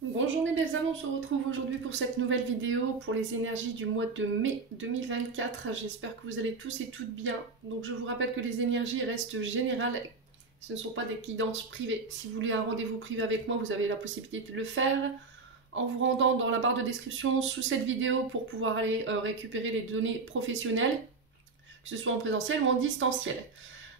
Bonjour mes belles âmes, on se retrouve aujourd'hui pour cette nouvelle vidéo pour les énergies du mois de mai 2024. J'espère que vous allez tous et toutes bien. Donc je vous rappelle que les énergies restent générales, ce ne sont pas des guidances privées. Si vous voulez un rendez-vous privé avec moi, vous avez la possibilité de le faire en vous rendant dans la barre de description sous cette vidéo pour pouvoir aller récupérer les données professionnelles, que ce soit en présentiel ou en distanciel.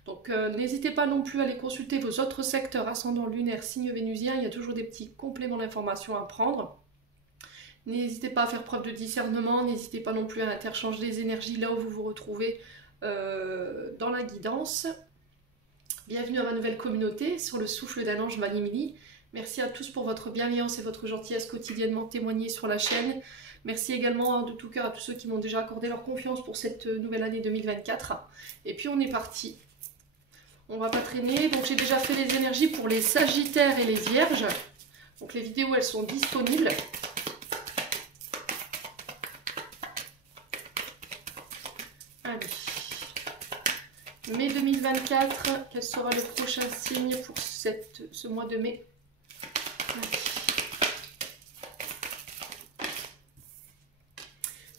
Donc n'hésitez pas non plus à aller consulter vos autres secteurs, ascendant lunaire, signe vénusien, il y a toujours des petits compléments d'informations à prendre. N'hésitez pas à faire preuve de discernement, n'hésitez pas non plus à interchanger les énergies là où vous vous retrouvez dans la guidance. Bienvenue à ma nouvelle communauté sur le souffle d'un ange Mani. Merci à tous pour votre bienveillance et votre gentillesse quotidiennement témoignée sur la chaîne. Merci également de tout cœur à tous ceux qui m'ont déjà accordé leur confiance pour cette nouvelle année 2024. Et puis on est parti. On va pas traîner, donc j'ai déjà fait les énergies pour les Sagittaires et les Vierges. Donc les vidéos elles sont disponibles. Allez. Mai 2024, quel sera le prochain signe pour ce mois de mai?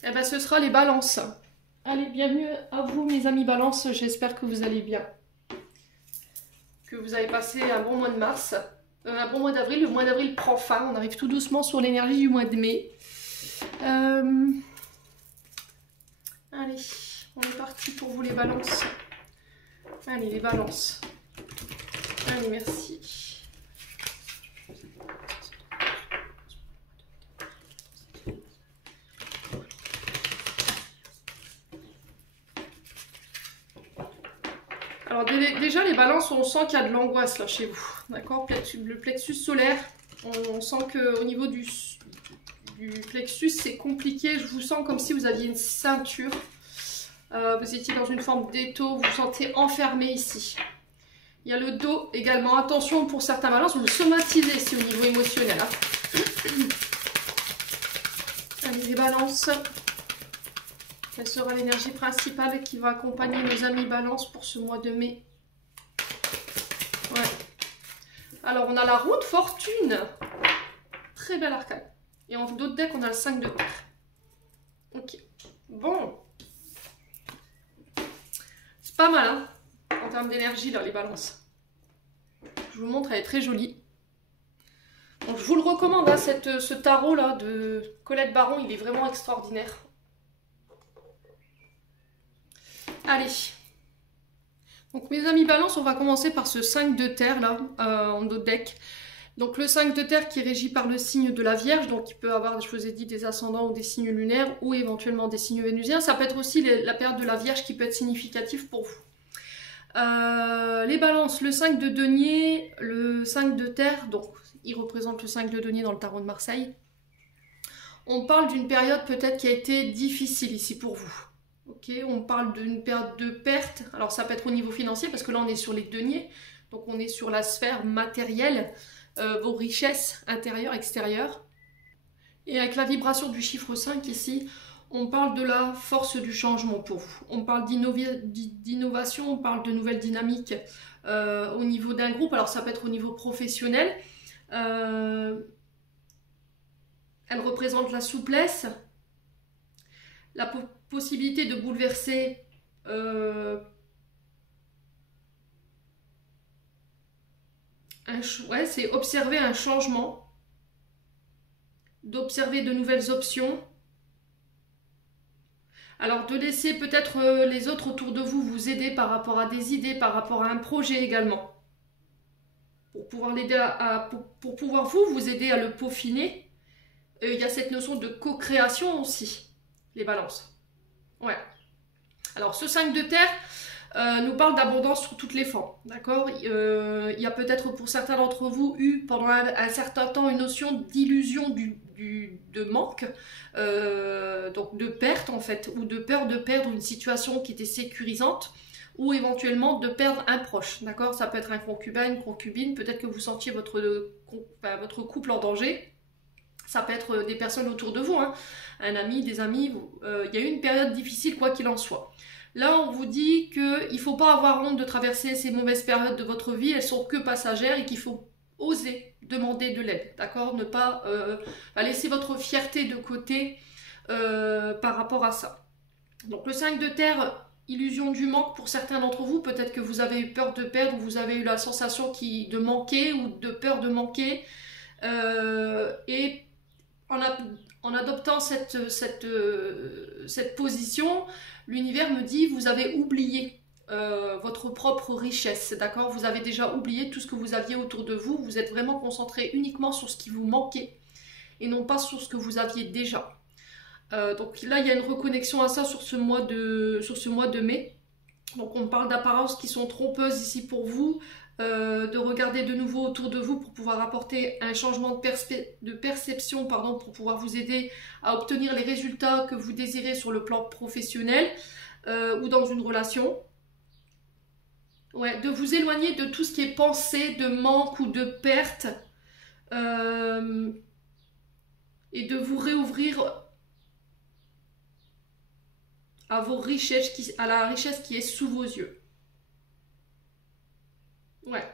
Eh bien ce sera les Balances. Allez, bienvenue à vous mes amis Balances, j'espère que vous allez bien. Que vous avez passé un bon mois de mars, un bon mois d'avril. Le mois d'avril prend fin, on arrive tout doucement sur l'énergie du mois de mai. Allez, on est parti pour vous les Balances. Allez, les Balances. Allez, merci. Alors déjà les Balances, on sent qu'il y a de l'angoisse là chez vous, d'accord? Le plexus solaire, on sent qu'au niveau du plexus c'est compliqué, je vous sens comme si vous aviez une ceinture, vous étiez dans une forme d'étau, vous vous sentez enfermé ici. Il y a le dos également, attention pour certains Balances, vous le somatisez ici au niveau émotionnel. Hein. Allez les Balances. Quelle sera l'énergie principale qui va accompagner nos amis Balance pour ce mois de mai? Ouais. Alors, on a la roue de fortune. Très bel arcane. Et en d'autres decks, on a le 5 de terre. Ok. Bon. C'est pas mal, hein, en termes d'énergie, là, les Balances. Je vous montre, elle est très jolie. Donc, je vous le recommande, hein, ce tarot-là de Colette Baron, il est vraiment extraordinaire. Allez, donc mes amis Balance, on va commencer par ce 5 de terre là, en dos de deck. Donc le 5 de terre qui est régi par le signe de la Vierge, donc il peut avoir, je vous ai dit, des ascendants ou des signes lunaires, ou éventuellement des signes vénusiens. Ça peut être aussi la période de la Vierge qui peut être significative pour vous. Les Balances, le 5 de denier, le 5 de terre, donc il représente le 5 de denier dans le tarot de Marseille. On parle d'une période peut-être qui a été difficile ici pour vous. Ok, on parle d'une période de perte, alors ça peut être au niveau financier parce que là on est sur les deniers, donc on est sur la sphère matérielle, vos richesses intérieures, extérieures. Et avec la vibration du chiffre 5 ici, on parle de la force du changement pour vous. On parle d'innovation, on parle de nouvelles dynamiques au niveau d'un groupe, alors ça peut être au niveau professionnel. Elle représente la souplesse, la possibilité de bouleverser ouais, c'est observer un changement, d'observer de nouvelles options. Alors de laisser peut-être les autres autour de vous vous aider par rapport à des idées, par rapport à un projet également. Pour pouvoir l'aider pour pouvoir vous aider à le peaufiner. Il y a cette notion de co-création aussi, les Balances. Ouais. Alors ce 5 de terre nous parle d'abondance sur toutes les formes, d'accord? Il y a peut-être pour certains d'entre vous eu pendant un certain temps une notion d'illusion de manque, donc de perte en fait, ou de peur de perdre une situation qui était sécurisante, ou éventuellement de perdre un proche, d'accord? Ça peut être un concubin, une concubine, peut-être que vous sentiez votre couple en danger. Ça peut être des personnes autour de vous, hein. Un ami, des amis. Il y a eu une période difficile, quoi qu'il en soit. Là, on vous dit qu'il ne faut pas avoir honte de traverser ces mauvaises périodes de votre vie. Elles sont que passagères et qu'il faut osez demander de l'aide, d'accord? Ne pas laisser votre fierté de côté par rapport à ça. Donc le 5 de terre, illusion du manque pour certains d'entre vous. Peut-être que vous avez eu peur de perdre, ou vous avez eu la sensation de manquer ou de peur de manquer. Et en adoptant cette position, l'univers me dit vous avez oublié votre propre richesse, d'accord? Vous avez déjà oublié tout ce que vous aviez autour de vous. Vous êtes vraiment concentré uniquement sur ce qui vous manquait et non pas sur ce que vous aviez déjà. Donc là, il y a une reconnexion à ça sur ce mois de mai. Donc on parle d'apparences qui sont trompeuses ici pour vous, de regarder de nouveau autour de vous pour pouvoir apporter un changement de perception, pardon, pour pouvoir vous aider à obtenir les résultats que vous désirez sur le plan professionnel ou dans une relation. Ouais, de vous éloigner de tout ce qui est pensée de manque ou de perte et de vous réouvrir à vos richesses, à la richesse qui est sous vos yeux. Ouais.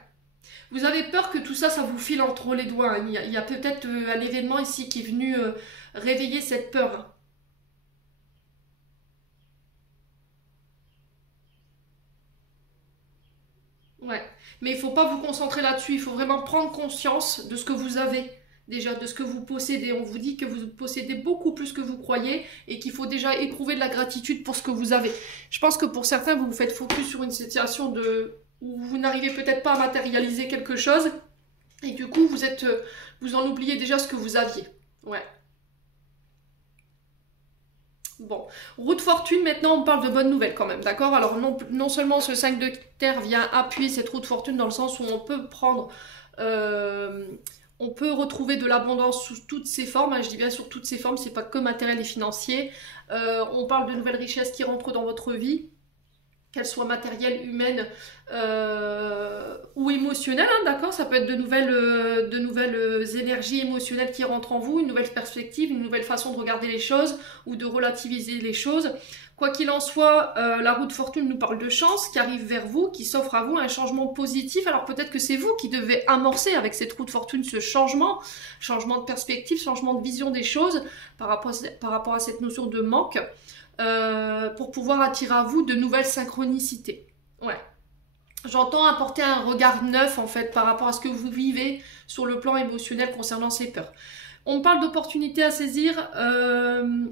Vous avez peur que tout ça, ça vous file entre les doigts. Hein. Il y a peut-être un événement ici qui est venu réveiller cette peur. Hein. Ouais. Mais il ne faut pas vous concentrer là-dessus. Il faut vraiment prendre conscience de ce que vous avez. Déjà, de ce que vous possédez. On vous dit que vous possédez beaucoup plus que vous croyez et qu'il faut déjà éprouver de la gratitude pour ce que vous avez. Je pense que pour certains, vous vous faites focus sur une situation où vous n'arrivez peut-être pas à matérialiser quelque chose et du coup, vous en oubliez déjà ce que vous aviez. Ouais. Bon, roue de fortune, maintenant on parle de bonnes nouvelles quand même, d'accord? Alors non seulement ce 5 de terre vient appuyer cette roue de fortune dans le sens où on peut prendre... on peut retrouver de l'abondance sous toutes ses formes, hein, je dis bien sur toutes ses formes, c'est pas que matériel et financier. On parle de nouvelles richesses qui rentrent dans votre vie, qu'elles soient matérielles, humaines ou émotionnelles, hein, d'accord? Ça peut être de nouvelles énergies émotionnelles qui rentrent en vous, une nouvelle perspective, une nouvelle façon de regarder les choses ou de relativiser les choses. Quoi qu'il en soit, la roue de fortune nous parle de chance qui arrive vers vous, qui s'offre à vous un changement positif. Alors peut-être que c'est vous qui devez amorcer avec cette roue de fortune ce changement de perspective, changement de vision des choses par rapport à cette notion de manque, pour pouvoir attirer à vous de nouvelles synchronicités. Ouais. J'entends apporter un regard neuf en fait par rapport à ce que vous vivez sur le plan émotionnel concernant ces peurs. On parle d'opportunités à saisir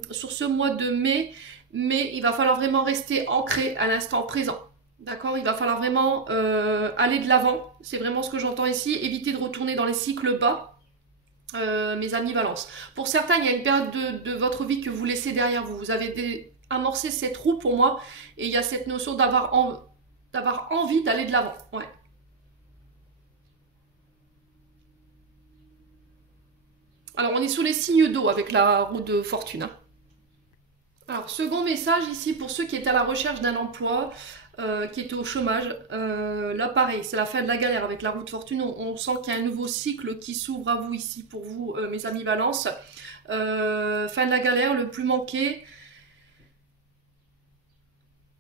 sur ce mois de mai. Mais il va falloir vraiment rester ancré à l'instant présent. D'accord? Il va falloir vraiment aller de l'avant. C'est vraiment ce que j'entends ici. Éviter de retourner dans les cycles bas, mes amis Balance. Pour certains, il y a une période de votre vie que vous laissez derrière vous. Vous avez amorcé cette roue pour moi. Et il y a cette notion d'avoir envie d'aller de l'avant. Ouais. Alors, on est sous les signes d'eau avec la roue de fortune. Hein. Alors, second message ici pour ceux qui étaient à la recherche d'un emploi, qui étaient au chômage. Là, pareil, c'est la fin de la galère avec la roue de fortune. On sent qu'il y a un nouveau cycle qui s'ouvre à vous ici pour vous, mes amis Balance. Fin de la galère, le plus manqué.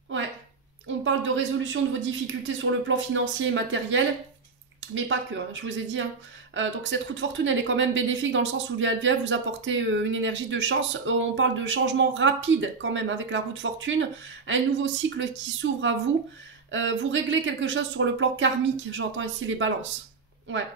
Ouais, on parle de résolution de vos difficultés sur le plan financier et matériel. Mais pas que, hein, je vous ai dit. Hein. Donc cette roue de fortune, elle est quand même bénéfique dans le sens où elle vient vous apporter une énergie de chance. On parle de changement rapide quand même avec la roue de fortune. Un nouveau cycle qui s'ouvre à vous. Vous réglez quelque chose sur le plan karmique, j'entends ici les balances. Ouais.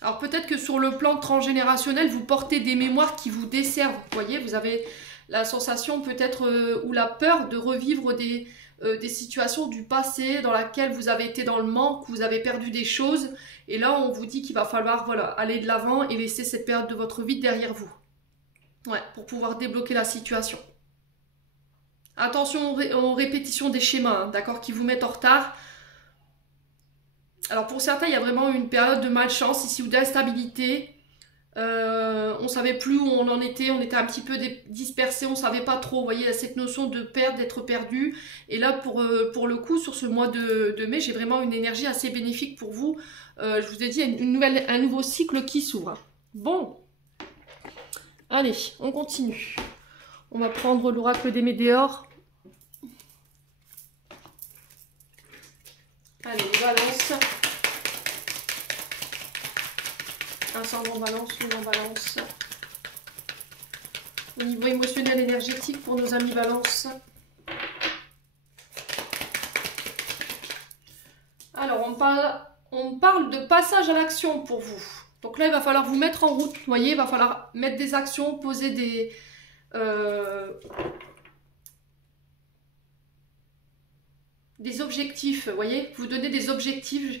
Alors peut-être que sur le plan transgénérationnel, vous portez des mémoires qui vous desservent. Vous voyez, vous avez la sensation peut-être ou la peur de revivre des situations du passé dans lesquelles vous avez été dans le manque, vous avez perdu des choses. Et là, on vous dit qu'il va falloir aller de l'avant et laisser cette période de votre vie derrière vous. Ouais, pour pouvoir débloquer la situation. Attention aux répétitions des schémas, hein, d'accord, qui vous mettent en retard. Alors pour certains, il y a vraiment une période de malchance ici ou d'instabilité. On savait plus où on en était, on était un petit peu dispersé, on savait pas trop, vous voyez, cette notion de perdre, d'être perdu. Et là, pour le coup, sur ce mois de mai, j'ai vraiment une énergie assez bénéfique pour vous. Je vous ai dit, un nouveau cycle qui s'ouvre. Bon, allez, on continue. On va prendre l'oracle des Médéors. Allez, Balance. Ascendant Balance, Lune en Balance. Au niveau émotionnel, énergétique pour nos amis Balance. Alors, on parle de passage à l'action pour vous. Donc là, il va falloir vous mettre en route. Vous voyez, il va falloir mettre des actions, poser des objectifs. Vous voyez, vous donnez des objectifs.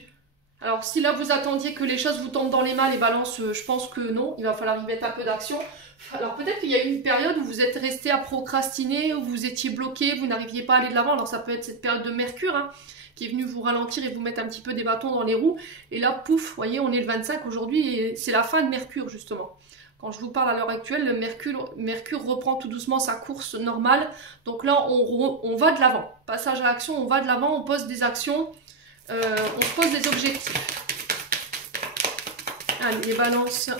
Alors, si là, vous attendiez que les choses vous tombent dans les mains, les balances, je pense que non. Il va falloir y mettre un peu d'action. Alors, peut-être qu'il y a eu une période où vous êtes resté à procrastiner, où vous étiez bloqué, vous n'arriviez pas à aller de l'avant. Alors, ça peut être cette période de Mercure, hein, qui est venu vous ralentir et vous mettre un petit peu des bâtons dans les roues. Et là, pouf, vous voyez, on est le 25 aujourd'hui et c'est la fin de Mercure, justement. Quand je vous parle à l'heure actuelle, le Mercure reprend tout doucement sa course normale. Donc là, on va de l'avant. Passage à l'action, on va de l'avant, on pose des actions, on se pose des objectifs. Allez, les balances.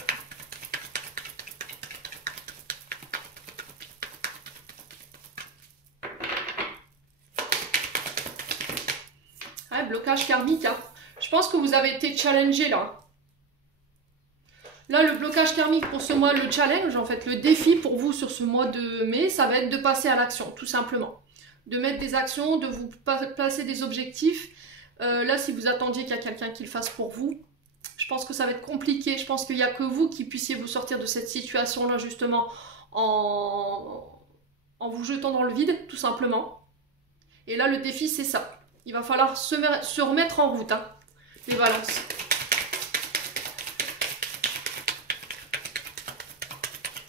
Ouais, blocage karmique, hein. Je pense que vous avez été challengé là. Là, le blocage karmique pour ce mois, le challenge, en fait, le défi pour vous sur ce mois de mai, ça va être de passer à l'action, tout simplement. De mettre des actions, de vous placer des objectifs. Là, si vous attendiez qu'il y a quelqu'un qui le fasse pour vous, je pense que ça va être compliqué. Je pense qu'il n'y a que vous qui puissiez vous sortir de cette situation-là, justement, en vous jetant dans le vide, tout simplement. Et là, le défi, c'est ça. Il va falloir se remettre en route, hein, les balances.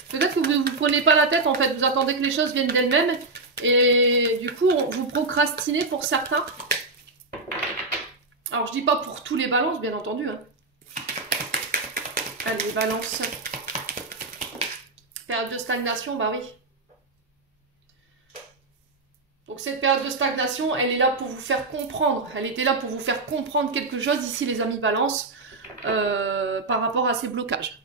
Peut-être que vous ne vous prenez pas la tête, en fait, vous attendez que les choses viennent d'elles-mêmes et du coup, vous procrastinez pour certains. Alors, je dis pas pour tous les balances, bien entendu. Hein. Allez, les balances. Période de stagnation, bah oui. Donc, cette période de stagnation, elle est là pour vous faire comprendre. Elle était là pour vous faire comprendre quelque chose ici, les amis balances, par rapport à ces blocages.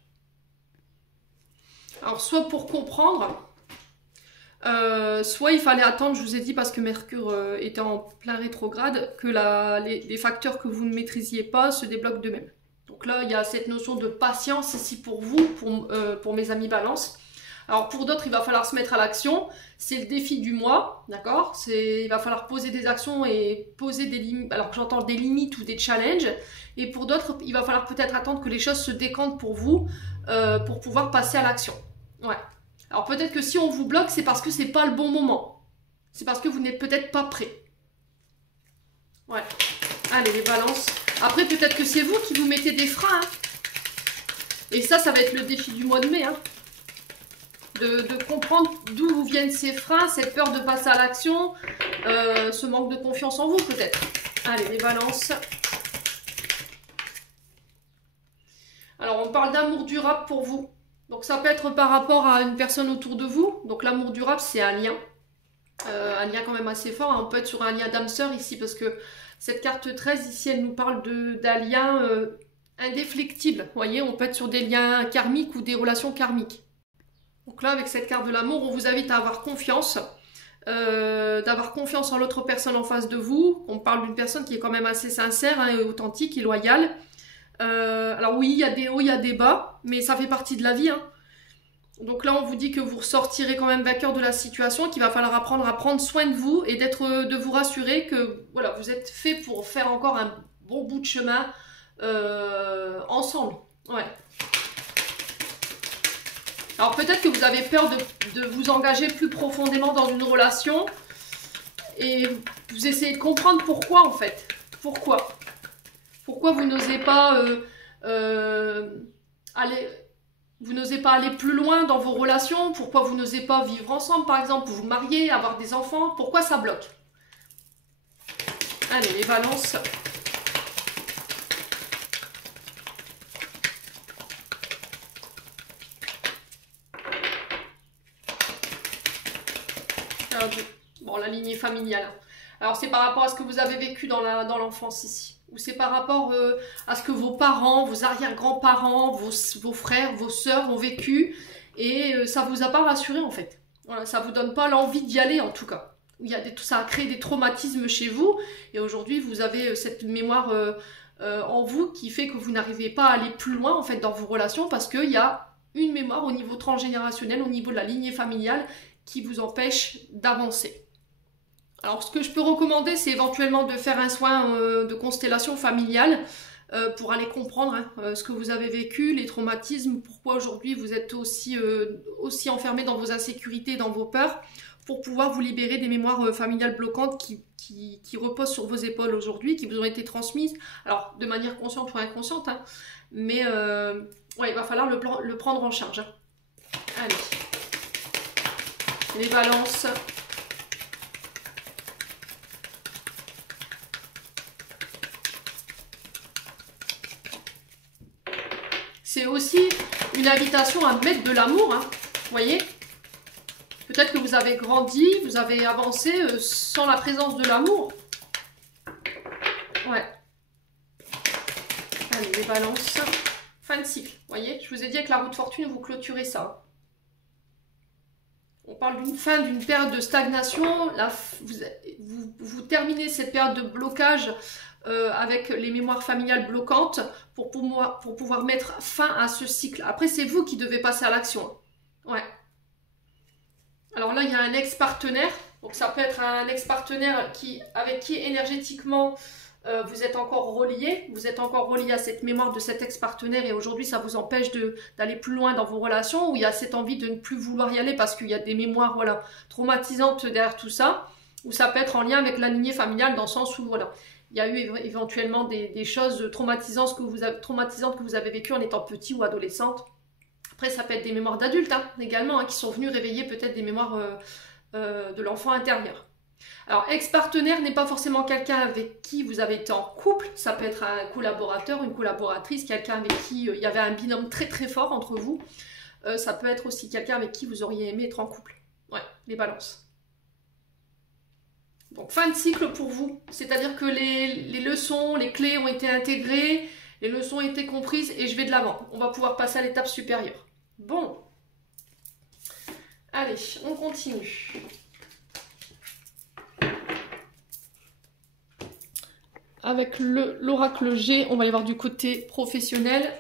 Alors, soit pour comprendre, soit il fallait attendre, je vous ai dit, parce que Mercure était en plein rétrograde, que les facteurs que vous ne maîtrisiez pas se débloquent d'eux-mêmes. Donc là, il y a cette notion de patience ici pour vous, pour mes amis Balance. Alors pour d'autres, il va falloir se mettre à l'action. C'est le défi du mois, d'accord? Il va falloir poser des actions et poser des limites. Alors j'entends des limites ou des challenges. Et pour d'autres, il va falloir peut-être attendre que les choses se décantent pour vous, pour pouvoir passer à l'action. Ouais. Alors peut-être que si on vous bloque, c'est parce que c'est pas le bon moment. C'est parce que vous n'êtes peut-être pas prêt. Ouais. Allez, les balances. Après, peut-être que c'est vous qui vous mettez des freins. Hein. Et ça va être le défi du mois de mai. Hein. De comprendre d'où viennent ces freins, cette peur de passer à l'action, ce manque de confiance en vous peut-être. Allez, les balances. Alors, on parle d'amour durable pour vous. Donc ça peut être par rapport à une personne autour de vous. Donc l'amour durable, c'est un lien quand même assez fort. On peut être sur un lien d'âme-sœur ici, parce que cette carte 13, ici, elle nous parle d'un lien indéflectible. Vous voyez, on peut être sur des liens karmiques ou des relations karmiques. Donc là, avec cette carte de l'amour, on vous invite à avoir confiance. D'avoir confiance en l'autre personne en face de vous. On parle d'une personne qui est quand même assez sincère, hein, et authentique et loyale. Alors oui, il y a des hauts, il y a des bas, mais ça fait partie de la vie. Hein. Donc là, on vous dit que vous ressortirez quand même vainqueur de la situation, qu'il va falloir apprendre à prendre soin de vous et de vous rassurer que voilà, vous êtes fait pour faire encore un bon bout de chemin ensemble. Ouais. Alors peut-être que vous avez peur de vous engager plus profondément dans une relation et vous essayez de comprendre pourquoi en fait. Pourquoi vous n'osez pas aller plus loin dans vos relations? Pourquoi vous n'osez pas vivre ensemble, par exemple, vous marier, avoir des enfants? Pourquoi ça bloque? Allez, les balances. Bon, la lignée familiale. Alors, c'est par rapport à ce que vous avez vécu dans l'enfance ici. Ou c'est par rapport à ce que vos parents, vos arrière-grands-parents, vos frères, vos sœurs ont vécu. Et ça vous a pas rassuré, en fait. Voilà, ça vous donne pas l'envie d'y aller, en tout cas. Ça a créé des traumatismes chez vous. Et aujourd'hui, vous avez cette mémoire en vous qui fait que vous n'arrivez pas à aller plus loin en fait dans vos relations parce qu'il y a une mémoire au niveau transgénérationnel, au niveau de la lignée familiale qui vous empêche d'avancer. Alors ce que je peux recommander, c'est éventuellement de faire un soin de constellation familiale pour aller comprendre ce que vous avez vécu, les traumatismes, pourquoi aujourd'hui vous êtes aussi enfermé dans vos insécurités, dans vos peurs, pour pouvoir vous libérer des mémoires familiales bloquantes qui reposent sur vos épaules aujourd'hui, qui vous ont été transmises, alors de manière consciente ou inconsciente, hein, mais ouais, il va falloir le prendre en charge. Allez, les balances. C'est aussi une invitation à mettre de l'amour, hein, vous voyez. Peut-être que vous avez grandi, vous avez avancé sans la présence de l'amour. Ouais. Allez, les balances. Fin de cycle, vous voyez. Je vous ai dit avec la roue de fortune, vous clôturez ça. On parle d'une fin, d'une période de stagnation. Là, vous terminez cette période de blocage avec les mémoires familiales bloquantes pour pouvoir mettre fin à ce cycle. Après, c'est vous qui devez passer à l'action. Ouais. Alors là, il y a un ex-partenaire. Donc ça peut être un ex-partenaire avec qui énergétiquement vous êtes encore relié. Vous êtes encore relié à cette mémoire de cet ex-partenaire et aujourd'hui, ça vous empêche d'aller plus loin dans vos relations, où il y a cette envie de ne plus vouloir y aller parce qu'il y a des mémoires voilà, traumatisantes derrière tout ça, ou ça peut être en lien avec la lignée familiale dans le sens où voilà, il y a eu éventuellement des choses traumatisantes que vous avez vécues en étant petit ou adolescente. Après, ça peut être des mémoires d'adultes également, qui sont venus réveiller peut-être des mémoires de l'enfant intérieur. Alors, ex-partenaire n'est pas forcément quelqu'un avec qui vous avez été en couple. Ça peut être un collaborateur, une collaboratrice, quelqu'un avec qui il y avait un binôme très très fort entre vous. Ça peut être aussi quelqu'un avec qui vous auriez aimé être en couple. Ouais, les balances. Donc, fin de cycle pour vous. C'est-à-dire que les leçons, les clés ont été intégrées, les leçons ont été comprises et je vais de l'avant. On va pouvoir passer à l'étape supérieure. Bon. Allez, on continue. Avec l'oracle G, on va aller voir du côté professionnel.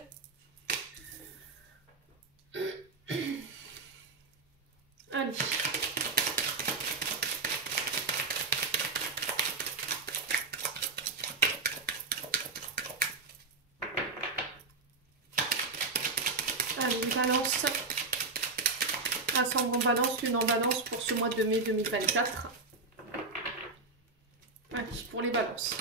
Allez. Allez, balance. Ascendant en balance, lune en balance pour ce mois de mai 2024. Allez, pour les balances.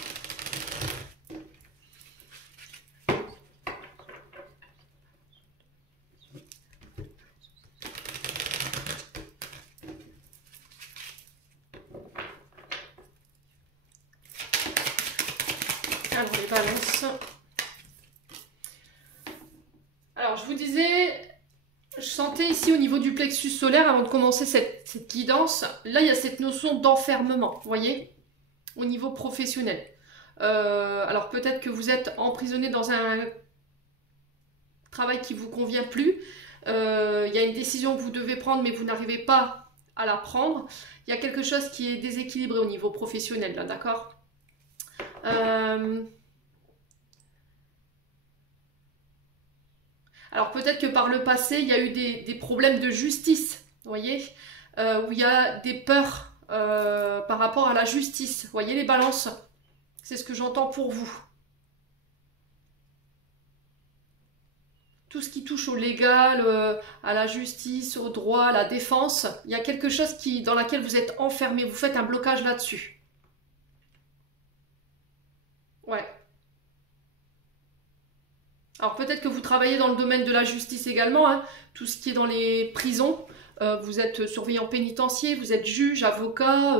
Alors, les balances. Alors, je vous disais, je sentais ici au niveau du plexus solaire, avant de commencer cette guidance, là, il y a cette notion d'enfermement, vous voyez, au niveau professionnel. Alors, peut-être que vous êtes emprisonné dans un travail qui ne vous convient plus. Il y a une décision que vous devez prendre, mais vous n'arrivez pas à la prendre. Il y a quelque chose qui est déséquilibré au niveau professionnel, là, d'accord ? Alors peut-être que par le passé, il y a eu des problèmes de justice, vous voyez, où il y a des peurs par rapport à la justice. Vous voyez les balances, c'est ce que j'entends pour vous. Tout ce qui touche au légal, à la justice, au droit, à la défense, il y a quelque chose dans laquelle vous êtes enfermé, vous faites un blocage là-dessus. Ouais. Alors peut-être que vous travaillez dans le domaine de la justice également, tout ce qui est dans les prisons. Vous êtes surveillant pénitentiaire, vous êtes juge, avocat,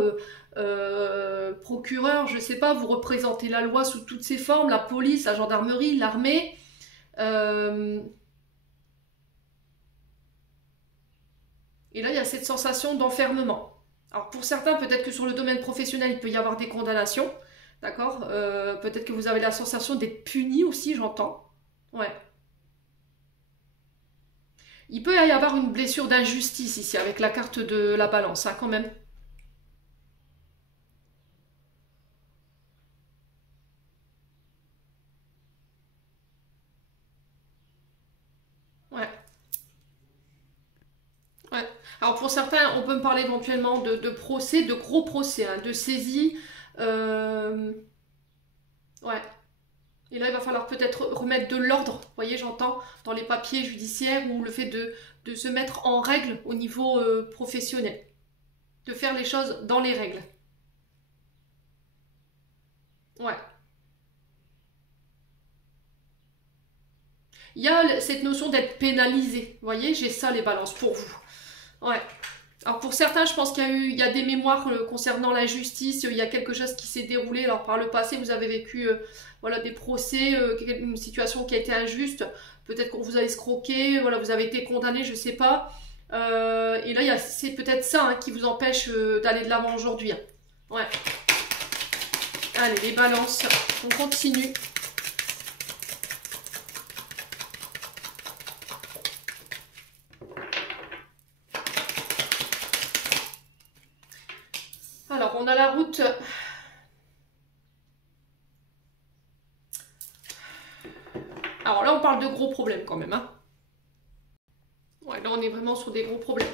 procureur, je ne sais pas, vous représentez la loi sous toutes ses formes, la police, la gendarmerie, l'armée. Et là, il y a cette sensation d'enfermement. Alors pour certains, peut-être que sur le domaine professionnel, il peut y avoir des condamnations. D'accord, peut-être que vous avez la sensation d'être puni aussi, j'entends. Ouais. Il peut y avoir une blessure d'injustice ici, avec la carte de la balance, quand même. Alors pour certains, on peut me parler éventuellement de procès, de gros procès, hein, de saisie. Ouais. Et là, il va falloir peut-être remettre de l'ordre, vous voyez, j'entends, dans les papiers judiciaires ou le fait de se mettre en règle au niveau professionnel. De faire les choses dans les règles. Ouais. Il y a cette notion d'être pénalisé. Vous voyez, j'ai ça les balances pour vous. Ouais. Alors pour certains, je pense il y a des mémoires concernant la justice. Il y a quelque chose qui s'est déroulé. Alors par le passé, vous avez vécu voilà, des procès, une situation qui a été injuste. Peut-être qu'on vous a escroqué, voilà, vous avez été condamné, je sais pas. Et là, c'est peut-être ça hein, qui vous empêche d'aller de l'avant aujourd'hui. Hein. Ouais. Allez, les balances, on continue. Alors, on a la route. Alors là, on parle de gros problèmes quand même. Hein. Ouais, là, on est vraiment sur des gros problèmes.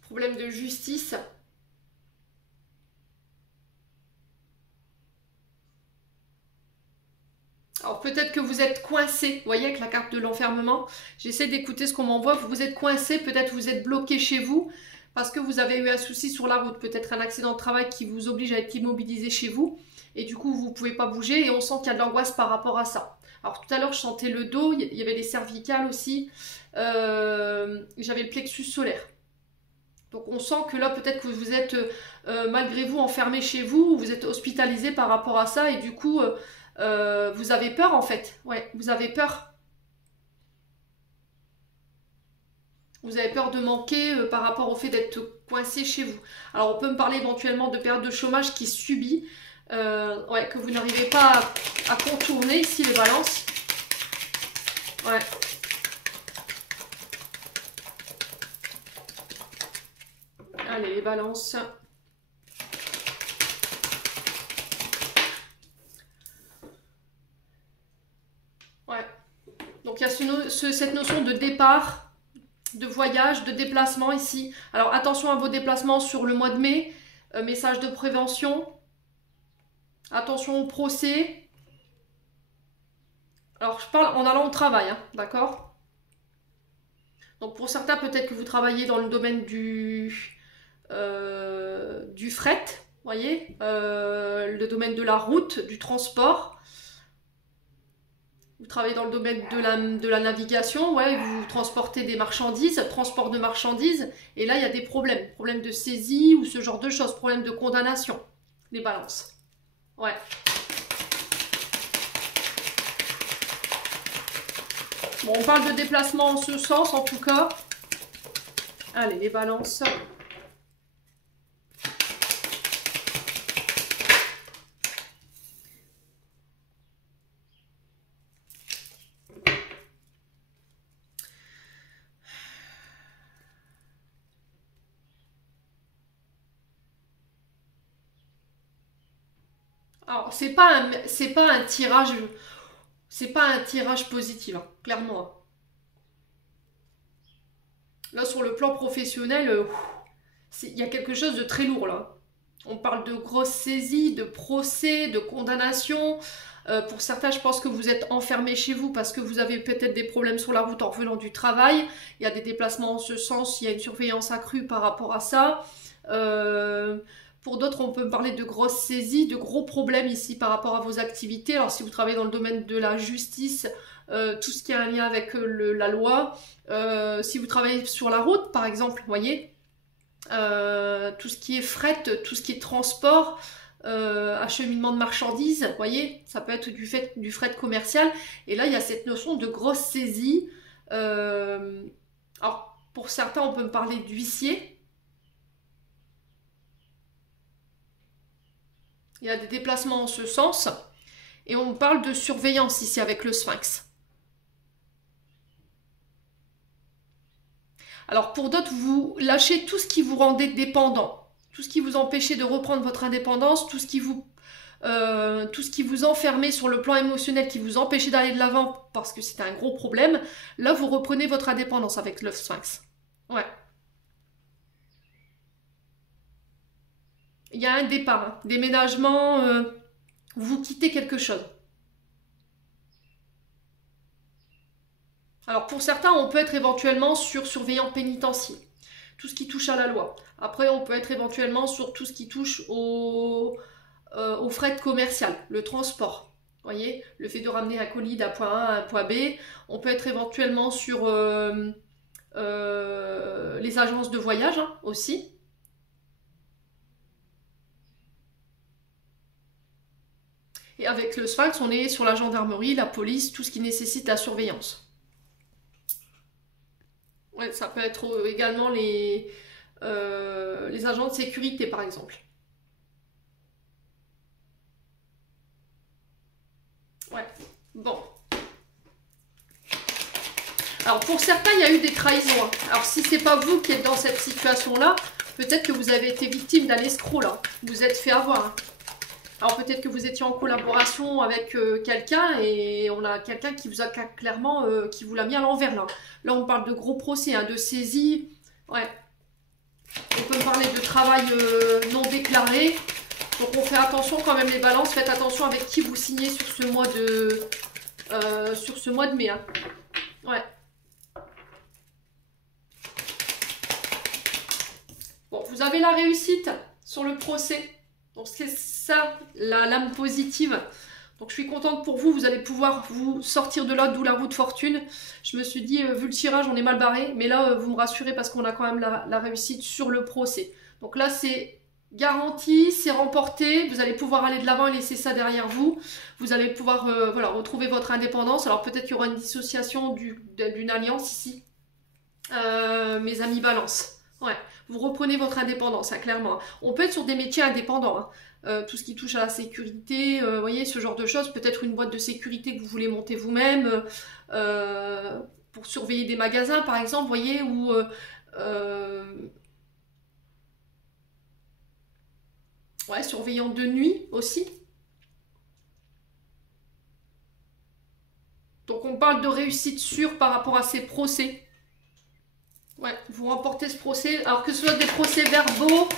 Problème de justice. Alors peut-être que vous êtes coincé, vous voyez, avec la carte de l'enfermement. J'essaie d'écouter ce qu'on m'envoie. Vous êtes coincé, peut-être vous êtes bloqué chez vous parce que vous avez eu un souci sur la route. Peut-être un accident de travail qui vous oblige à être immobilisé chez vous. Et du coup, vous ne pouvez pas bouger et on sent qu'il y a de l'angoisse par rapport à ça. Alors tout à l'heure, je sentais le dos, il y avait les cervicales aussi. J'avais le plexus solaire. Donc on sent que là, peut-être que vous êtes malgré vous enfermé chez vous, vous êtes hospitalisé par rapport à ça et du coup... vous avez peur en fait, ouais, vous avez peur. Vous avez peur de manquer par rapport au fait d'être coincé chez vous. Alors on peut me parler éventuellement de période de chômage qui subit, ouais, que vous n'arrivez pas à contourner ici les balances. Ouais. Allez les balances. Ouais. Donc il y a cette notion de départ, de voyage, de déplacement ici. Alors attention à vos déplacements sur le mois de mai. Message de prévention. Attention au procès. Alors je parle en allant au travail, hein, d'accord? Donc pour certains, peut-être que vous travaillez dans le domaine du fret, vous voyez, le domaine de la route, du transport. Vous travaillez dans le domaine de la navigation, ouais, vous transportez des marchandises, transport de marchandises, et là il y a des problèmes, problèmes de saisie ou ce genre de choses, problèmes de condamnation, les balances. Ouais. Bon, on parle de déplacement en ce sens en tout cas. Allez, les balances. Alors, c'est pas un tirage, c'est pas un tirage positif, hein, clairement. Hein. Là, sur le plan professionnel, il y a quelque chose de très lourd, là. On parle de grosses saisies, de procès, de condamnation. Pour certains, je pense que vous êtes enfermés chez vous parce que vous avez peut-être des problèmes sur la route en revenant du travail. Il y a des déplacements en ce sens, il y a une surveillance accrue par rapport à ça. Pour d'autres, on peut parler de grosses saisies, de gros problèmes ici par rapport à vos activités. Alors si vous travaillez dans le domaine de la justice, tout ce qui a un lien avec la loi, si vous travaillez sur la route par exemple, vous voyez, tout ce qui est fret, tout ce qui est transport, acheminement de marchandises, vous voyez, ça peut être du fret commercial. Et là, il y a cette notion de grosse saisie. Alors pour certains, on peut me parler d'huissier. Il y a des déplacements en ce sens. Et on parle de surveillance ici avec le sphinx. Alors pour d'autres, vous lâchez tout ce qui vous rendait dépendant. Tout ce qui vous empêchait de reprendre votre indépendance. Tout ce qui vous tout ce qui vous enfermait sur le plan émotionnel, qui vous empêchait d'aller de l'avant parce que c'était un gros problème, là vous reprenez votre indépendance avec le Sphinx. Ouais. Il y a un départ, hein. Déménagement, vous quittez quelque chose. Alors pour certains, on peut être éventuellement sur surveillant pénitentiaire, tout ce qui touche à la loi. Après, on peut être éventuellement sur tout ce qui touche aux frais commercial, le transport. Vous voyez, le fait de ramener un colis d'un point A à un point B. On peut être éventuellement sur les agences de voyage, hein, aussi. Et avec le Sphinx, on est sur la gendarmerie, la police, tout ce qui nécessite la surveillance. Ouais, ça peut être également les agents de sécurité, par exemple. Ouais, bon. Alors pour certains, il y a eu des trahisons, hein. Alors si c'est pas vous qui êtes dans cette situation-là, peut-être que vous avez été victime d'un escroc, là. Vous êtes fait avoir, hein. Alors peut-être que vous étiez en collaboration avec quelqu'un et on a quelqu'un qui vous a clairement, qui vous l'a mis à l'envers, là. Là, on parle de gros procès, hein, de saisie. Ouais. On peut parler de travail non déclaré. Donc on fait attention quand même les balances. Faites attention avec qui vous signez sur ce mois de mai, hein. Ouais. Bon, vous avez la réussite sur le procès. Donc c'est ça, la lame positive. Donc je suis contente pour vous, vous allez pouvoir vous sortir de là, d'où la roue de fortune. Je me suis dit, vu le tirage, on est mal barré. Mais là, vous me rassurez parce qu'on a quand même la réussite sur le procès. Donc là, c'est garanti, c'est remporté. Vous allez pouvoir aller de l'avant et laisser ça derrière vous. Vous allez pouvoir voilà, retrouver votre indépendance. Alors peut-être qu'il y aura une dissociation d'une alliance ici. Mes amis balance. Ouais, vous reprenez votre indépendance, hein, clairement. On peut être sur des métiers indépendants, hein. Tout ce qui touche à la sécurité, vous voyez, ce genre de choses. Peut-être une boîte de sécurité que vous voulez monter vous-même, pour surveiller des magasins, par exemple, vous voyez, ou ouais, surveillant de nuit aussi. Donc on parle de réussite sûre par rapport à ces procès. Ouais, vous remportez ce procès. Alors que ce soit des procès verbaux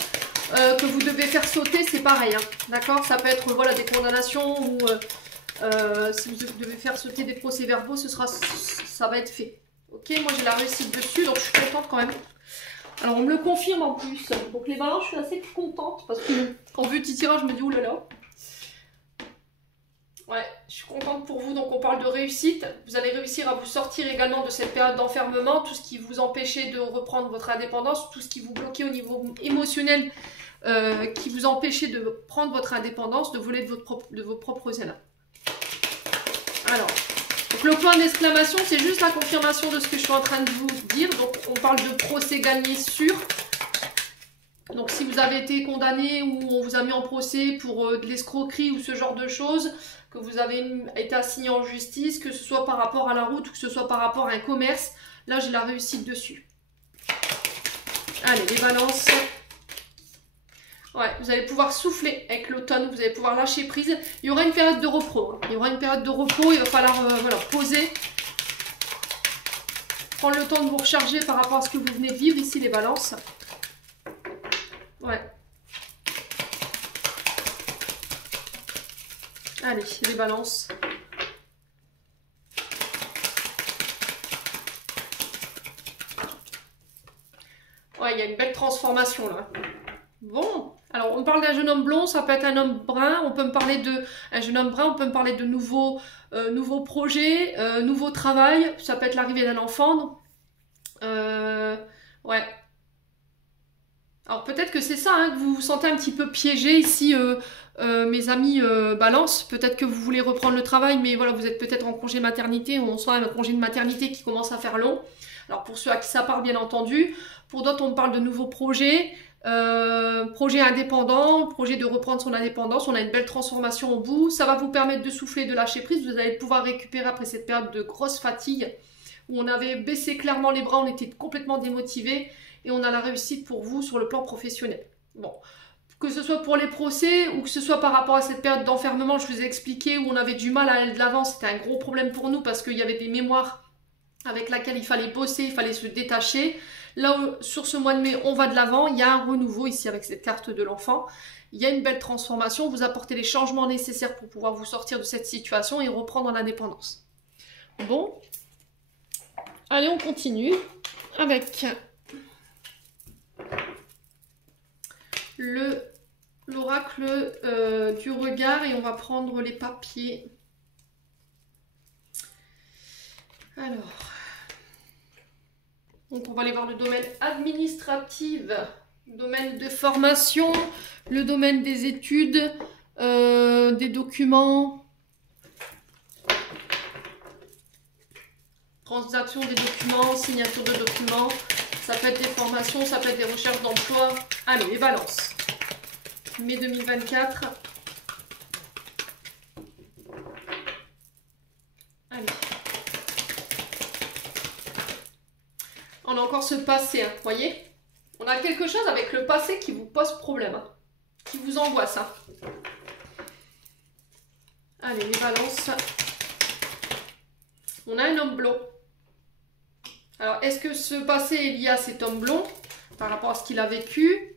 que vous devez faire sauter, c'est pareil, hein. D'accord? Ça peut être voilà, des condamnations ou si vous devez faire sauter des procès verbaux, ça va être fait. Ok, moi j'ai la réussite dessus, donc je suis contente quand même. Alors on me le confirme en plus. Donc les balances, je suis assez contente parce que en vue du tirage, je me dis oulala. Ouais, je suis contente pour vous. Donc on parle de réussite. Vous allez réussir à vous sortir également de cette période d'enfermement, tout ce qui vous empêchait de reprendre votre indépendance, tout ce qui vous bloquait au niveau émotionnel, qui vous empêchait de prendre votre indépendance, de voler de vos propres ailes. Alors, donc le point d'exclamation, c'est juste la confirmation de ce que je suis en train de vous dire. Donc on parle de procès gagné sûr. Donc si vous avez été condamné ou on vous a mis en procès pour de l'escroquerie ou ce genre de choses, que vous avez été assigné en justice, que ce soit par rapport à la route ou que ce soit par rapport à un commerce, là j'ai la réussite dessus. Allez, les balances. Ouais, vous allez pouvoir souffler avec l'automne, vous allez pouvoir lâcher prise. Il y aura une période de repos, hein. Il y aura une période de repos, il va falloir voilà, poser. Prendre le temps de vous recharger par rapport à ce que vous venez de vivre ici, les balances. Ouais. Allez, les balances. Ouais, il y a une belle transformation là. Bon, alors on parle d'un jeune homme blond, ça peut être un homme brun, on peut me parler de un jeune homme brun, on peut me parler de nouveaux projets, nouveau travail, ça peut être l'arrivée d'un enfant. Ouais. Alors peut-être que c'est ça, hein, que vous vous sentez un petit peu piégé ici, mes amis balance. Peut-être que vous voulez reprendre le travail, mais voilà, vous êtes peut-être en congé maternité, ou on sent un congé de maternité qui commence à faire long. Alors pour ceux à qui ça parle, bien entendu. Pour d'autres, on parle de nouveaux projets, projets indépendants, projet de reprendre son indépendance. On a une belle transformation au bout. Ça va vous permettre de souffler, de lâcher prise. Vous allez pouvoir récupérer après cette période de grosse fatigue, où on avait baissé clairement les bras, on était complètement démotivé. Et on a la réussite pour vous sur le plan professionnel. Bon, que ce soit pour les procès ou que ce soit par rapport à cette période d'enfermement, je vous ai expliqué, où on avait du mal à aller de l'avant, c'était un gros problème pour nous parce qu'il y avait des mémoires avec lesquelles il fallait bosser, il fallait se détacher. Là, sur ce mois de mai, on va de l'avant, il y a un renouveau ici avec cette carte de l'enfant. Il y a une belle transformation, vous apportez les changements nécessaires pour pouvoir vous sortir de cette situation et reprendre l'indépendance. Bon, allez, on continue avec l'oracle du regard et on va prendre les papiers. Alors, donc on va aller voir le domaine administratif, le domaine de formation, le domaine des études, des documents, transaction des documents, signature de documents, ça peut être des formations, ça peut être des recherches d'emploi. Allez, les balances. Mai 2024. Allez. On a encore ce passé, hein, voyez? On a quelque chose avec le passé qui vous pose problème, hein, qui vous angoisse. Hein. Allez, les balances. On a un homme blond. Alors, est-ce que ce passé est lié à cet homme blond par rapport à ce qu'il a vécu?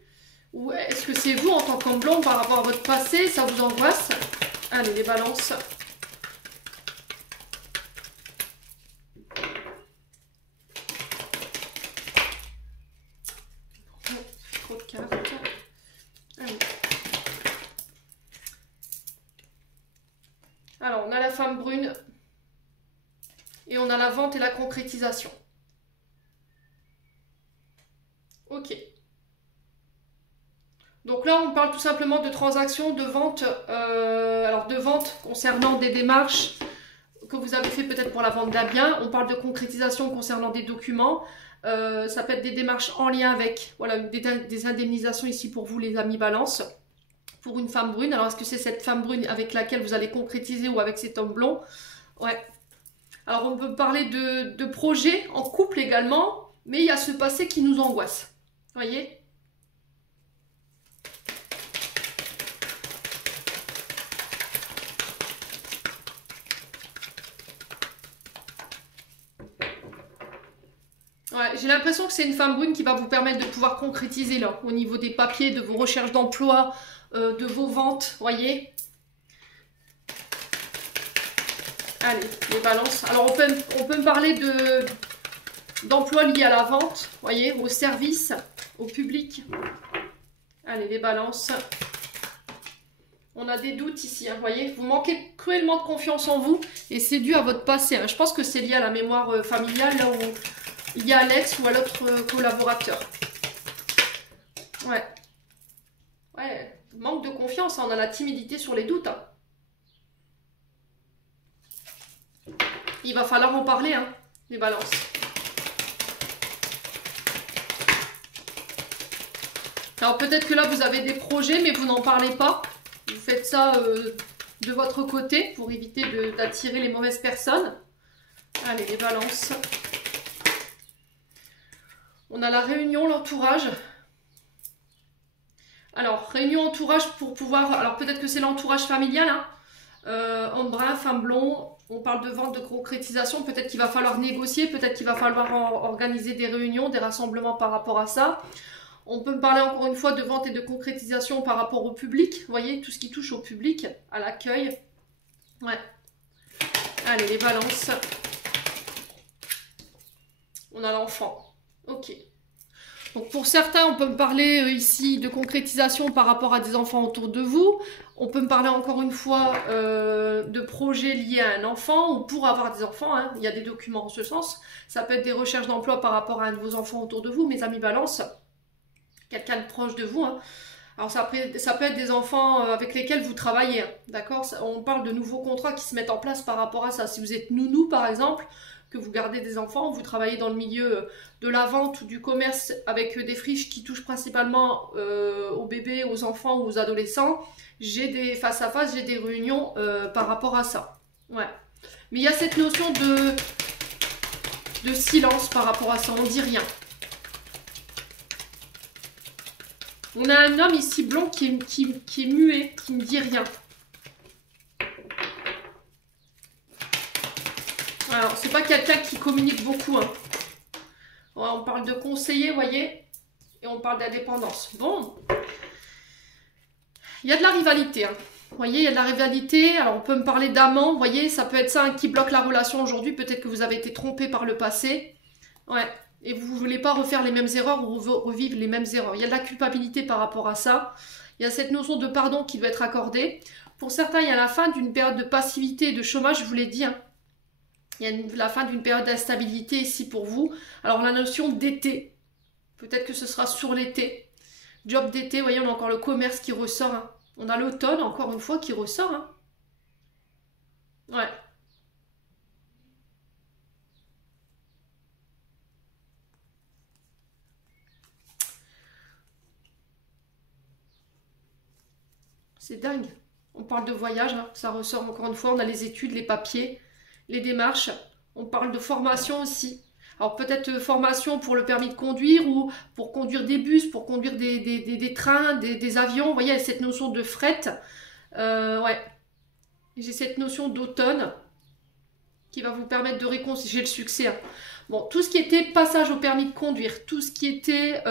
Ou est-ce que c'est vous en tant qu'homme blond par rapport à votre passé? Ça vous angoisse? Allez, les balances. Trop de cartes. Allez. Alors, on a la femme brune. Et on a la vente et la concrétisation. Ok. Donc là, on parle tout simplement de transactions, de vente, alors de vente concernant des démarches que vous avez fait peut-être pour la vente d'un bien. On parle de concrétisation concernant des documents. Ça peut être des démarches en lien avec, voilà, des indemnisations ici pour vous les amis balance. Pour une femme brune. Alors est-ce que c'est cette femme brune avec laquelle vous allez concrétiser ou avec cet homme blond? Ouais. Alors on peut parler de projets en couple également, mais il y a ce passé qui nous angoisse. Voyez? Ouais, j'ai l'impression que c'est une femme brune qui va vous permettre de pouvoir concrétiser là, au niveau des papiers, de vos recherches d'emploi, de vos ventes, voyez? Allez, les balances. Alors on peut me parler d'emploi lié à la vente, voyez, au service, au public. Allez, les balances. On a des doutes ici, hein, voyez. Vous manquez cruellement de confiance en vous et c'est dû à votre passé. Hein. Je pense que c'est lié à la mémoire familiale, là où il y a à l'ex ou à l'autre collaborateur. Ouais. Ouais, manque de confiance, hein, on a la timidité sur les doutes. Hein. Il va falloir en parler, hein, les balances. Alors peut-être que là vous avez des projets mais vous n'en parlez pas. Vous faites ça de votre côté pour éviter d'attirer les mauvaises personnes. Allez, les balances. On a la réunion, l'entourage. Alors, réunion, entourage pour pouvoir... Alors peut-être que c'est l'entourage familial, hein. Homme brun, femme blond. On parle de vente, de concrétisation. Peut-être qu'il va falloir négocier, peut-être qu'il va falloir organiser des réunions, des rassemblements par rapport à ça. On peut me parler encore une fois de vente et de concrétisation par rapport au public. Vous voyez, tout ce qui touche au public, à l'accueil. Ouais. Allez, les balances. On a l'enfant. Ok. Donc pour certains, on peut me parler ici de concrétisation par rapport à des enfants autour de vous. On peut me parler encore une fois de projets liés à un enfant ou pour avoir des enfants. Hein. Il y a des documents en ce sens. Ça peut être des recherches d'emploi par rapport à un de vos enfants autour de vous, mes amis balance. Quelqu'un de proche de vous. Hein. Alors ça peut être des enfants avec lesquels vous travaillez. Hein. D'accord? On parle de nouveaux contrats qui se mettent en place par rapport à ça. Si vous êtes nounou par exemple, que vous gardez des enfants, vous travaillez dans le milieu de la vente ou du commerce avec des friches qui touchent principalement aux bébés, aux enfants ou aux adolescents, j'ai des face-à-face, j'ai des réunions par rapport à ça. Ouais. Mais il y a cette notion de silence par rapport à ça, on dit rien. On a un homme ici blond qui est muet, qui ne dit rien. Alors, c'est pas quelqu'un qui communique beaucoup. Hein. Ouais, on parle de conseiller, vous voyez, et on parle d'indépendance. Bon. Il y a de la rivalité. Hein. Vous voyez, il y a de la rivalité. Alors, on peut me parler d'amant. Vous voyez, ça peut être ça hein, qui bloque la relation aujourd'hui. Peut-être que vous avez été trompé par le passé. Ouais. Et vous ne voulez pas refaire les mêmes erreurs ou revivre les mêmes erreurs. Il y a de la culpabilité par rapport à ça. Il y a cette notion de pardon qui doit être accordée. Pour certains, il y a la fin d'une période de passivité et de chômage, je vous l'ai dit. Hein. Il y a la fin d'une période d'instabilité ici pour vous. Alors la notion d'été, peut-être que ce sera sur l'été. Job d'été, vous voyez, on a encore le commerce qui ressort. Hein. On a l'automne, encore une fois, qui ressort. Hein. Ouais. C'est dingue. On parle de voyage, hein. Ça ressort encore une fois. On a les études, les papiers, les démarches. On parle de formation aussi. Alors peut-être formation pour le permis de conduire ou pour conduire des bus, pour conduire des trains, des avions. Vous voyez, il y a cette notion de fret. Ouais. J'ai cette notion d'automne qui va vous permettre de réconcilier le succès. Hein. Bon, tout ce qui était passage au permis de conduire, tout ce qui était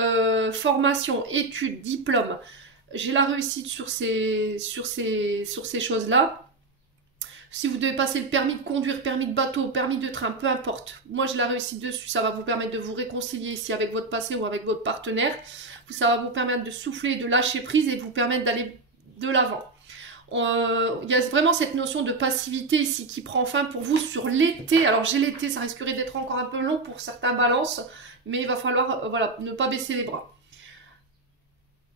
formation, études, diplôme, j'ai la réussite sur ces choses-là. Si vous devez passer le permis de conduire, permis de bateau, permis de train, peu importe. Moi, j'ai la réussite dessus. Ça va vous permettre de vous réconcilier ici avec votre passé ou avec votre partenaire. Ça va vous permettre de souffler, de lâcher prise et de vous permettre d'aller de l'avant. Il y a vraiment cette notion de passivité ici qui prend fin pour vous sur l'été. Alors, j'ai l'été, ça risquerait d'être encore un peu long pour certains balances. Mais il va falloir voilà, ne pas baisser les bras.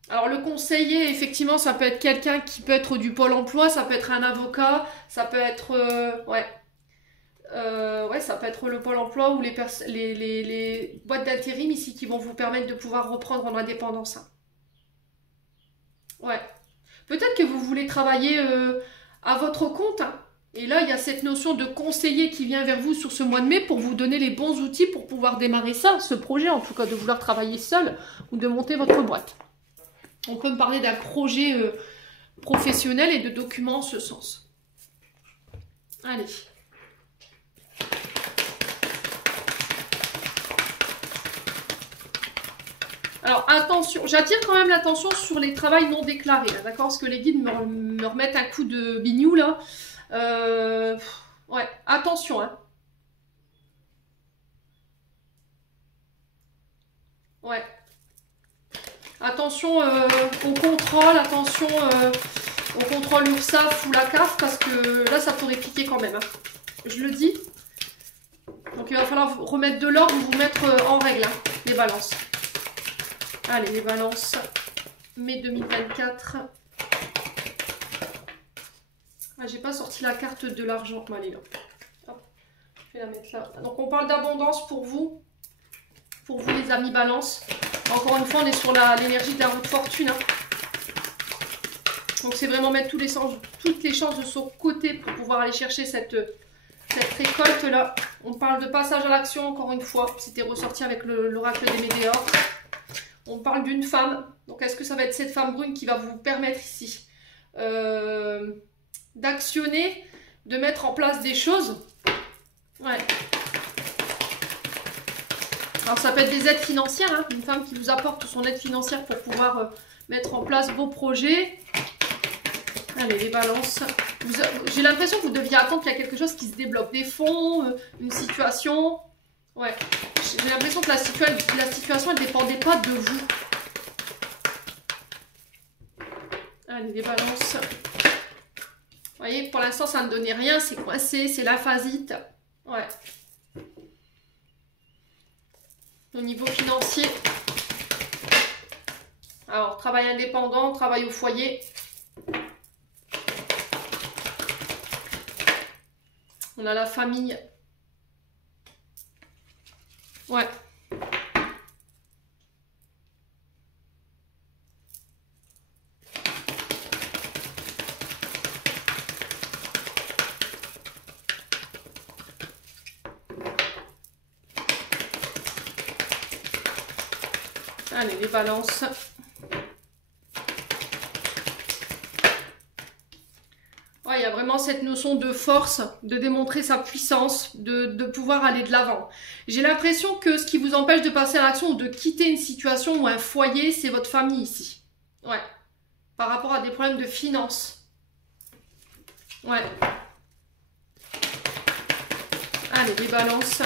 Alors le conseiller, effectivement, ça peut être quelqu'un qui peut être du pôle emploi, ça peut être un avocat, ça peut être ça peut être le pôle emploi ou les boîtes d'intérim ici qui vont vous permettre de pouvoir reprendre en indépendance. Hein. Ouais. Peut-être que vous voulez travailler à votre compte. Hein. Et là, il y a cette notion de conseiller qui vient vers vous sur ce mois de mai pour vous donner les bons outils pour pouvoir démarrer ça, ce projet, en tout cas de vouloir travailler seul ou de monter votre boîte. On peut me parler d'un projet professionnel et de documents en ce sens. Allez. Alors attention, j'attire quand même l'attention sur les travails non déclarés, d'accord? Parce que les guides me remettent un coup de bignou là. Ouais, attention, hein. Ouais. Attention au contrôle, attention au contrôle URSSAF ou la CAF parce que là ça pourrait piquer quand même. Hein. Je le dis. Donc il va falloir remettre de l'ordre ou vous mettre en règle, hein, les balances. Allez, les balances. Mai 2024. Ah, j'ai pas sorti la carte de l'argent. Bon, allez là. Hop, je vais la mettre là. Donc on parle d'abondance pour vous. Pour vous les amis balance. Encore une fois, on est sur l'énergie de la roue de fortune. Hein. Donc c'est vraiment mettre toutes les chances de son côté pour pouvoir aller chercher cette récolte là. On parle de passage à l'action encore une fois. C'était ressorti avec l'oracle des Météores. On parle d'une femme. Donc est-ce que ça va être cette femme brune qui va vous permettre ici d'actionner, de mettre en place des choses? Ouais. Alors ça peut être des aides financières, hein, une femme qui vous apporte son aide financière pour pouvoir mettre en place vos projets. Allez, les balances. J'ai l'impression que vous deviez attendre qu'il y a quelque chose qui se débloque. Des fonds, une situation. Ouais. J'ai l'impression que la situation, elle ne dépendait pas de vous. Allez, les balances. Vous voyez, pour l'instant, ça ne donnait rien. C'est coincé, c'est l'emphasite. Ouais. Au niveau financier. Alors, travail indépendant, travail au foyer. On a la famille. Ouais. Allez, les balances. il y a vraiment cette notion de force, de démontrer sa puissance, de pouvoir aller de l'avant. J'ai l'impression que ce qui vous empêche de passer à l'action ou de quitter une situation ou un foyer, c'est votre famille ici. Ouais. Par rapport à des problèmes de finances. Ouais. Allez, les balances.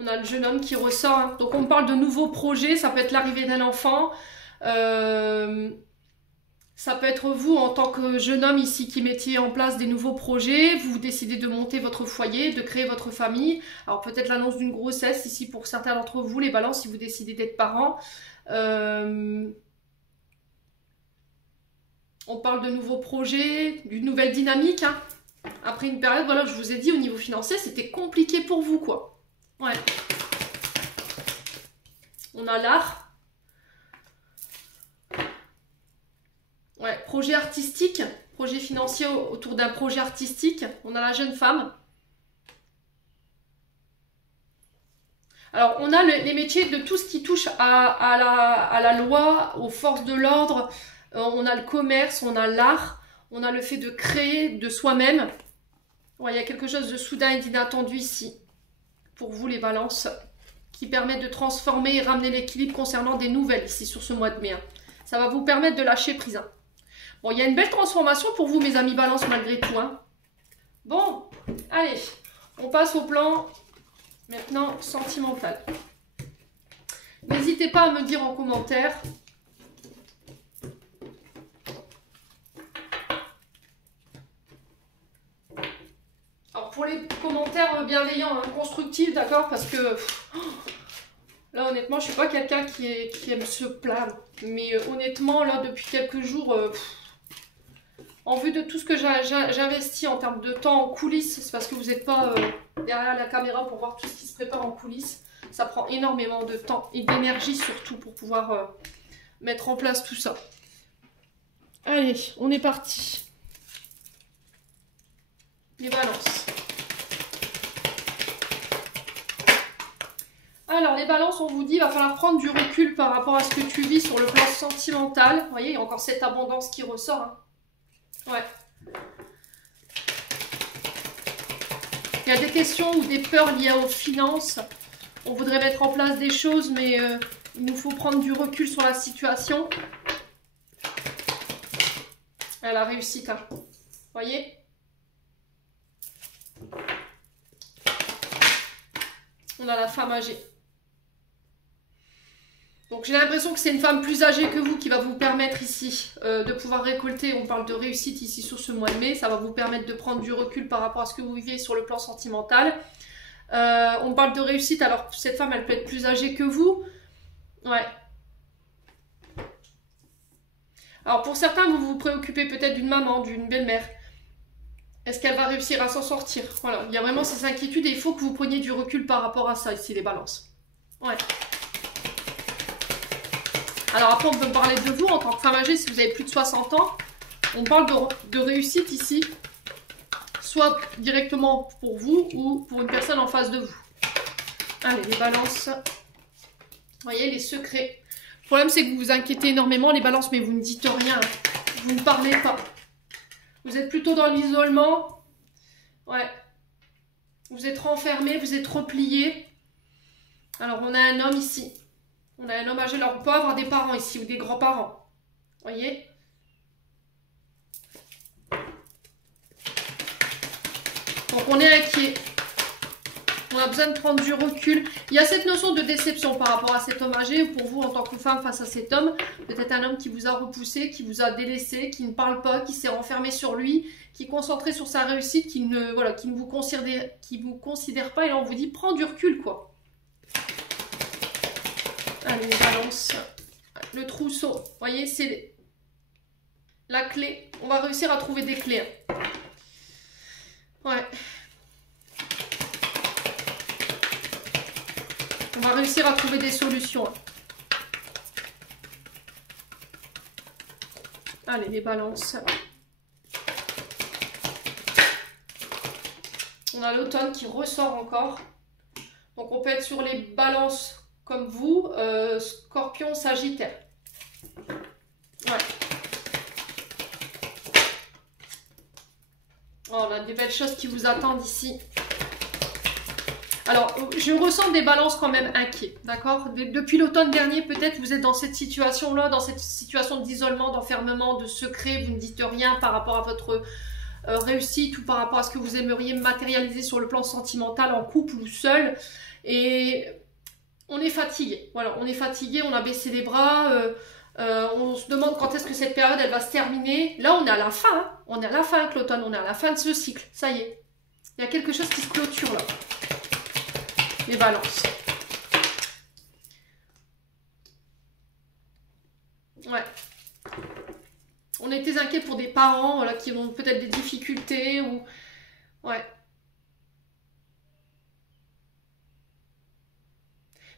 On a le jeune homme qui ressort. Hein. Donc on parle de nouveaux projets. Ça peut être l'arrivée d'un enfant. Ça peut être vous en tant que jeune homme ici qui mettiez en place des nouveaux projets. Vous décidez de monter votre foyer, de créer votre famille. Alors peut-être l'annonce d'une grossesse ici pour certains d'entre vous, les balances, si vous décidez d'être parents. On parle de nouveaux projets, d'une nouvelle dynamique. Hein. Après une période, voilà, je vous ai dit, au niveau financier, c'était compliqué pour vous, quoi. Ouais. On a l'art. Ouais, projet artistique, projet financier autour d'un projet artistique. On a la jeune femme. Alors, on a les métiers de tout ce qui touche à la loi, aux forces de l'ordre. On a le commerce, on a l'art, on a le fait de créer de soi-même. Ouais, il y a quelque chose de soudain et d'inattendu ici. Pour vous, les balances, qui permet de transformer et ramener l'équilibre concernant des nouvelles ici sur ce mois de mai. Hein. Ça va vous permettre de lâcher prise. Hein. Bon, il y a une belle transformation pour vous, mes amis balance, malgré tout. Hein. Bon, allez, on passe au plan maintenant sentimental. N'hésitez pas à me dire en commentaire. Alors, pour les commentaires bienveillants, hein, constructifs, d'accord, parce que... Là, honnêtement, je ne suis pas quelqu'un qui aime se plaindre. Mais honnêtement, là, depuis quelques jours... en vue de tout ce que j'investis en termes de temps en coulisses, c'est parce que vous n'êtes pas derrière la caméra pour voir tout ce qui se prépare en coulisses. Ça prend énormément de temps et d'énergie surtout pour pouvoir mettre en place tout ça. Allez, on est parti. Les balances. Alors, les balances, on vous dit, il va falloir prendre du recul par rapport à ce que tu vis sur le plan sentimental. Vous voyez, il y a encore cette abondance qui ressort. Hein. Ouais. Il y a des questions ou des peurs liées aux finances. On voudrait mettre en place des choses, mais il nous faut prendre du recul sur la situation. Elle a réussi, hein. Vous voyez? On a la femme âgée. Donc j'ai l'impression que c'est une femme plus âgée que vous qui va vous permettre ici de pouvoir récolter. On parle de réussite ici sur ce mois de mai. Ça va vous permettre de prendre du recul par rapport à ce que vous viviez sur le plan sentimental. On parle de réussite. Alors cette femme, elle peut être plus âgée que vous. Ouais. Alors pour certains, vous vous préoccupez peut-être d'une maman, d'une belle-mère. Est-ce qu'elle va réussir à s'en sortir? Voilà. Il y a vraiment ces inquiétudes et il faut que vous preniez du recul par rapport à ça ici, les balances. Ouais. Alors après, on peut parler de vous en tant que femme âgée, si vous avez plus de 60 ans. On parle de réussite ici, soit directement pour vous ou pour une personne en face de vous. Allez, les balances. Vous voyez, les secrets. Le problème, c'est que vous vous inquiétez énormément, les balances, mais vous ne dites rien. Vous ne parlez pas. Vous êtes plutôt dans l'isolement. Ouais. Vous êtes renfermé, vous êtes replié. Alors, on a un homme ici. On a un homme âgé. Alors, on peut avoir des parents ici ou des grands-parents. Vous voyez? Donc, on est inquiet. On a besoin de prendre du recul. Il y a cette notion de déception par rapport à cet homme âgé. Pour vous, en tant que femme, face à cet homme, peut-être un homme qui vous a repoussé, qui vous a délaissé, qui ne parle pas, qui s'est renfermé sur lui, qui est concentré sur sa réussite, qui ne vous considère pas. Et là, on vous dit, prends du recul, quoi. Allez, balance. Le trousseau. Vous voyez, c'est la clé. On va réussir à trouver des clés. Ouais. On va réussir à trouver des solutions. Allez, les balances. On a l'automne qui ressort encore. Donc on peut être sur les balances comme vous, Scorpion, Sagittaire. Ouais. Oh, on a des belles choses qui vous attendent ici. Alors, je ressens des balances quand même inquiets, d'accord? Depuis l'automne dernier, peut-être vous êtes dans cette situation-là, dans cette situation d'isolement, d'enfermement, de secret, vous ne dites rien par rapport à votre réussite ou par rapport à ce que vous aimeriez matérialiser sur le plan sentimental, en couple ou seul. Et on est fatigué, voilà, on est fatigué, on a baissé les bras, on se demande quand est-ce que cette période, elle va se terminer. Là, on est à la fin, hein. On est à la fin avec l'automne, on est à la fin de ce cycle, ça y est. Il y a quelque chose qui se clôture là. Les balances. Ouais. On était inquiets pour des parents voilà, qui ont peut-être des difficultés ou... Ouais.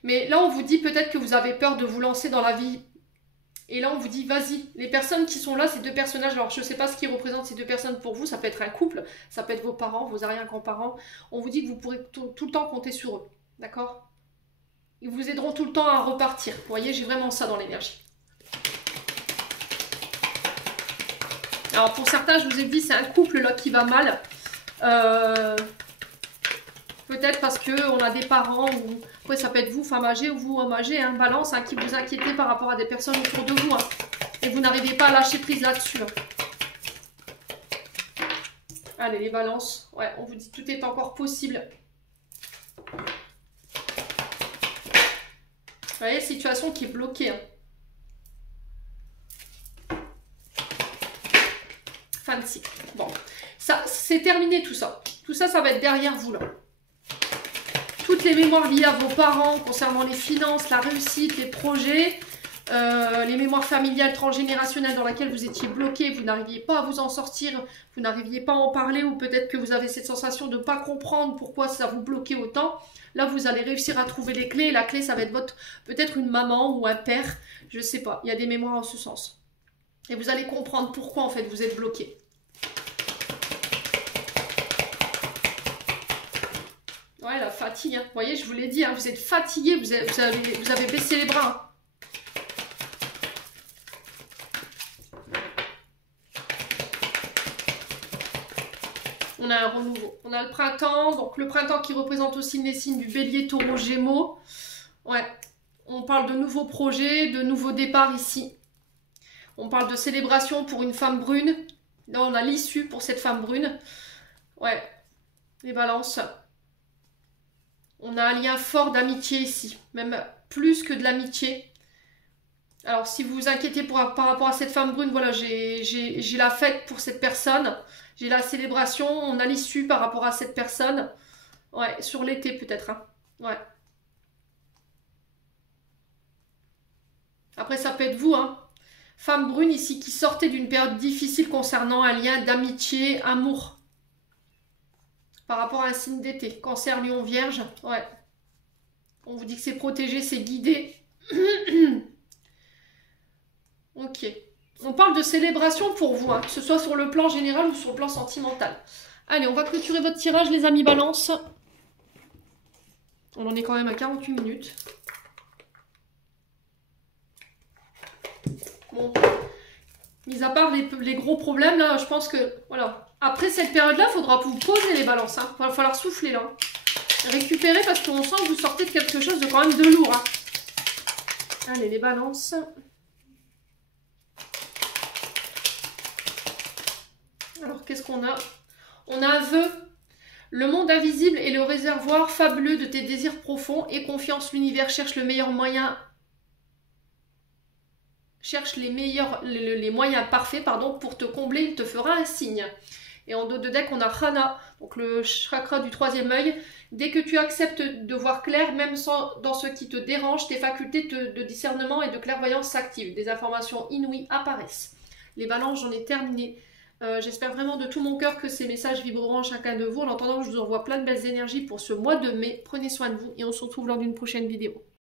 Mais là, on vous dit peut-être que vous avez peur de vous lancer dans la vie. Et là, on vous dit, vas-y. Les personnes qui sont là, ces deux personnages, alors je ne sais pas ce qui représente ces deux personnes pour vous. Ça peut être un couple, ça peut être vos parents, vos arrière-grands-parents. On vous dit que vous pourrez tout le temps compter sur eux. D'accord ? Ils vous aideront tout le temps à repartir. Vous voyez, j'ai vraiment ça dans l'énergie. Alors pour certains, je vous ai dit, c'est un couple là qui va mal. Peut-être parce qu'on a des parents, ou après ça peut être vous, femme âgée, ou vous, homme âgé, hein, balance, hein, qui vous inquiétez par rapport à des personnes autour de vous. Hein, et vous n'arrivez pas à lâcher prise là-dessus. Hein. Allez, les balances. Ouais, on vous dit tout est encore possible. Vous voyez, situation qui est bloquée. Hein. Fin de cycle. Bon, ça, c'est terminé tout ça. Tout ça, ça va être derrière vous, là. Toutes les mémoires liées à vos parents concernant les finances, la réussite, les projets, les mémoires familiales transgénérationnelles dans lesquelles vous étiez bloqué, vous n'arriviez pas à vous en sortir, vous n'arriviez pas à en parler, ou peut-être que vous avez cette sensation de ne pas comprendre pourquoi ça vous bloquait autant. Là, vous allez réussir à trouver les clés. Et la clé, ça va être votre peut-être une maman ou un père. Je ne sais pas. Il y a des mémoires en ce sens. Et vous allez comprendre pourquoi, en fait, vous êtes bloqué. Ouais, la fatigue. Hein. Vous voyez, je vous l'ai dit. Hein, vous êtes fatigué. Vous avez baissé les bras. Hein. On a un renouveau. On a le printemps. Donc, le printemps qui représente aussi les signes du bélier, taureau, gémeaux. Ouais. On parle de nouveaux projets, de nouveaux départs ici. On parle de célébration pour une femme brune. Là, on a l'issue pour cette femme brune. Ouais. Les balances. On a un lien fort d'amitié ici. Même plus que de l'amitié. Alors, si vous vous inquiétez par rapport à cette femme brune, voilà, j'ai la fête pour cette personne. J'ai la célébration. On a l'issue par rapport à cette personne. Ouais, sur l'été peut-être. Hein. Ouais. Après, ça peut être vous, hein. Femme brune ici qui sortait d'une période difficile concernant un lien d'amitié, amour. Par rapport à un signe d'été. Cancer, Lion, Vierge. Ouais. On vous dit que c'est protégé, c'est guidé. Ok. On parle de célébration pour vous, hein, que ce soit sur le plan général ou sur le plan sentimental. Allez, on va clôturer votre tirage, les amis balance. On en est quand même à 48 minutes. Bon. Mis à part les gros problèmes, là, je pense que, voilà. Après cette période-là, il faudra vous poser les balances. Hein. Il va falloir souffler, là. Récupérer parce qu'on sent que vous sortez de quelque chose de quand même de lourd. Hein. Allez, les balances. Alors, qu'est-ce qu'on a? On a un vœu. Le monde invisible est le réservoir fabuleux de tes désirs profonds et confiance. L'univers cherche le meilleur moyen. Cherche les moyens parfaits pour te combler. Il te fera un signe. Et en dos de deck, on a Rana, donc le chakra du troisième œil. Dès que tu acceptes de voir clair, même dans ce qui te dérange, tes facultés de discernement et de clairvoyance s'activent. Des informations inouïes apparaissent. Les balances, j'en ai terminé. J'espère vraiment de tout mon cœur que ces messages vibreront en chacun de vous. En attendant, je vous envoie plein de belles énergies pour ce mois de mai. Prenez soin de vous et on se retrouve lors d'une prochaine vidéo.